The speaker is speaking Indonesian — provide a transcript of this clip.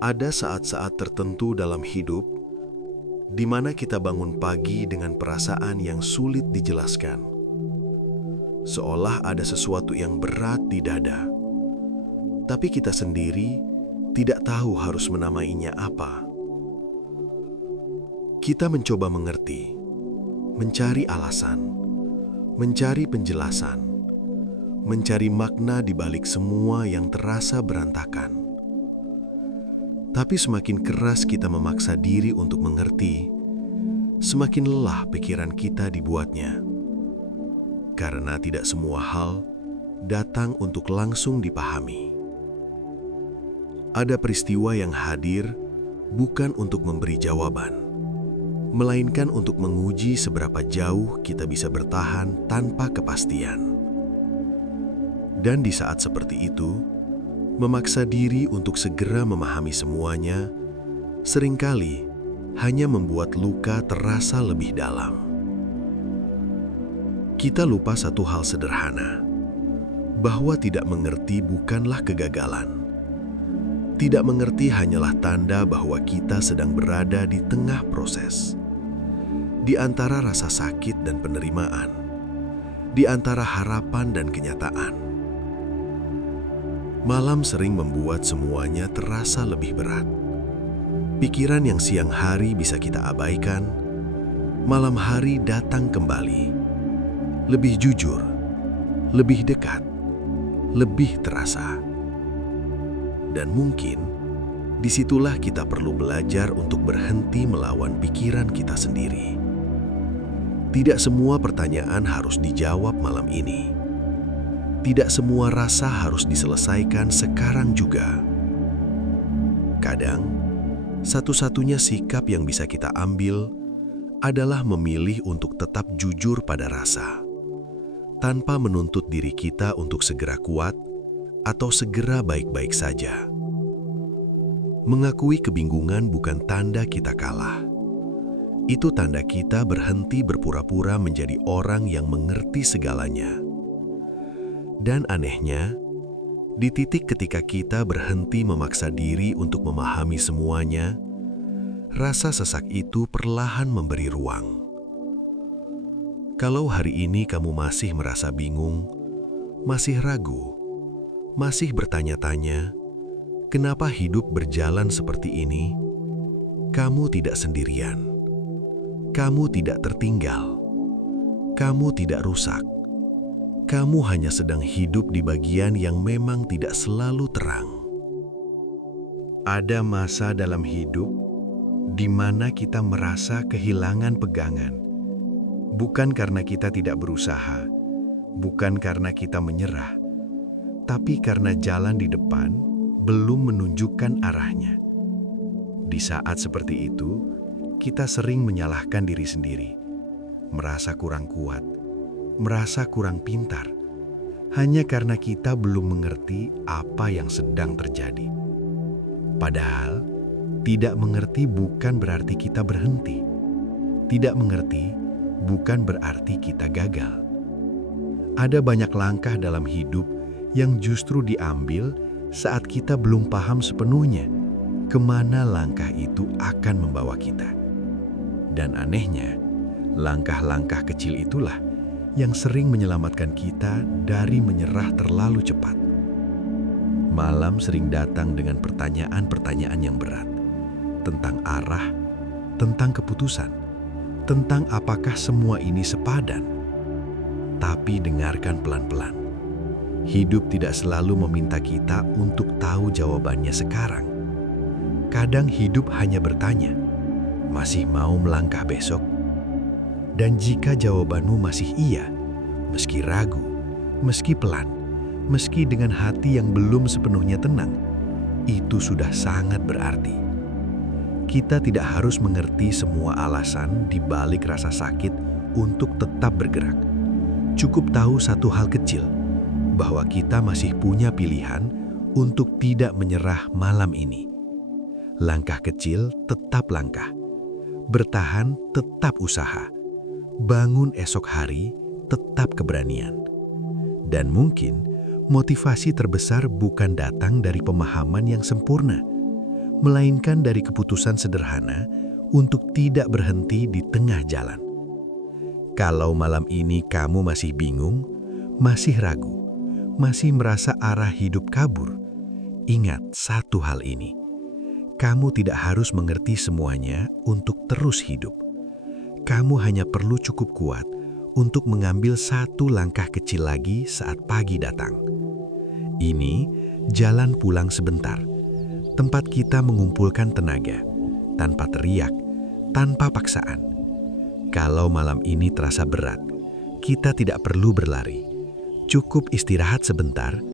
Ada saat-saat tertentu dalam hidup di mana kita bangun pagi dengan perasaan yang sulit dijelaskan. Seolah ada sesuatu yang berat di dada. Tapi kita sendiri tidak tahu harus menamainya apa. Kita mencoba mengerti, mencari alasan, mencari penjelasan, mencari makna di balik semua yang terasa berantakan. Tapi semakin keras kita memaksa diri untuk mengerti, semakin lelah pikiran kita dibuatnya. Karena tidak semua hal datang untuk langsung dipahami. Ada peristiwa yang hadir bukan untuk memberi jawaban, melainkan untuk menguji seberapa jauh kita bisa bertahan tanpa kepastian. Dan di saat seperti itu, memaksa diri untuk segera memahami semuanya seringkali hanya membuat luka terasa lebih dalam. Kita lupa satu hal sederhana, bahwa tidak mengerti bukanlah kegagalan. Tidak mengerti hanyalah tanda bahwa kita sedang berada di tengah proses. Di antara rasa sakit dan penerimaan, di antara harapan dan kenyataan. Malam sering membuat semuanya terasa lebih berat. Pikiran yang siang hari bisa kita abaikan, malam hari datang kembali. Lebih jujur, lebih dekat, lebih terasa. Dan mungkin disitulah kita perlu belajar untuk berhenti melawan pikiran kita sendiri. Tidak semua pertanyaan harus dijawab malam ini. Tidak semua rasa harus diselesaikan sekarang juga. Kadang, satu-satunya sikap yang bisa kita ambil adalah memilih untuk tetap jujur pada rasa, tanpa menuntut diri kita untuk segera kuat atau segera baik-baik saja. Mengakui kebingungan bukan tanda kita kalah. Itu tanda kita berhenti berpura-pura menjadi orang yang mengerti segalanya. Dan anehnya, di titik ketika kita berhenti memaksa diri untuk memahami semuanya, rasa sesak itu perlahan memberi ruang. Kalau hari ini kamu masih merasa bingung, masih ragu, masih bertanya-tanya, kenapa hidup berjalan seperti ini, kamu tidak sendirian. Kamu tidak tertinggal. Kamu tidak rusak. Kamu hanya sedang hidup di bagian yang memang tidak selalu terang. Ada masa dalam hidup di mana kita merasa kehilangan pegangan. Bukan karena kita tidak berusaha, bukan karena kita menyerah, tapi karena jalan di depan belum menunjukkan arahnya. Di saat seperti itu, kita sering menyalahkan diri sendiri, merasa kurang kuat, merasa kurang pintar, hanya karena kita belum mengerti apa yang sedang terjadi. Padahal, tidak mengerti bukan berarti kita berhenti. Tidak mengerti bukan berarti kita gagal. Ada banyak langkah dalam hidup yang justru diambil saat kita belum paham sepenuhnya kemana langkah itu akan membawa kita. Dan anehnya, langkah-langkah kecil itulah yang sering menyelamatkan kita dari menyerah terlalu cepat. Malam sering datang dengan pertanyaan-pertanyaan yang berat tentang arah, tentang keputusan, tentang apakah semua ini sepadan. Tapi dengarkan pelan-pelan. Hidup tidak selalu meminta kita untuk tahu jawabannya sekarang. Kadang hidup hanya bertanya, masih mau melangkah besok? Dan jika jawabanmu masih iya, meski ragu, meski pelan, meski dengan hati yang belum sepenuhnya tenang, itu sudah sangat berarti. Kita tidak harus mengerti semua alasan di balik rasa sakit untuk tetap bergerak. Cukup tahu satu hal kecil, bahwa kita masih punya pilihan untuk tidak menyerah malam ini. Langkah kecil tetap langkah, bertahan tetap usaha. Bangun esok hari, tetap keberanian. Dan mungkin motivasi terbesar bukan datang dari pemahaman yang sempurna, melainkan dari keputusan sederhana untuk tidak berhenti di tengah jalan. Kalau malam ini kamu masih bingung, masih ragu, masih merasa arah hidup kabur, ingat satu hal ini. Kamu tidak harus mengerti semuanya untuk terus hidup. Kamu hanya perlu cukup kuat untuk mengambil satu langkah kecil lagi saat pagi datang. Ini jalan pulang sebentar, tempat kita mengumpulkan tenaga, tanpa teriak, tanpa paksaan. Kalau malam ini terasa berat, kita tidak perlu berlari. Cukup istirahat sebentar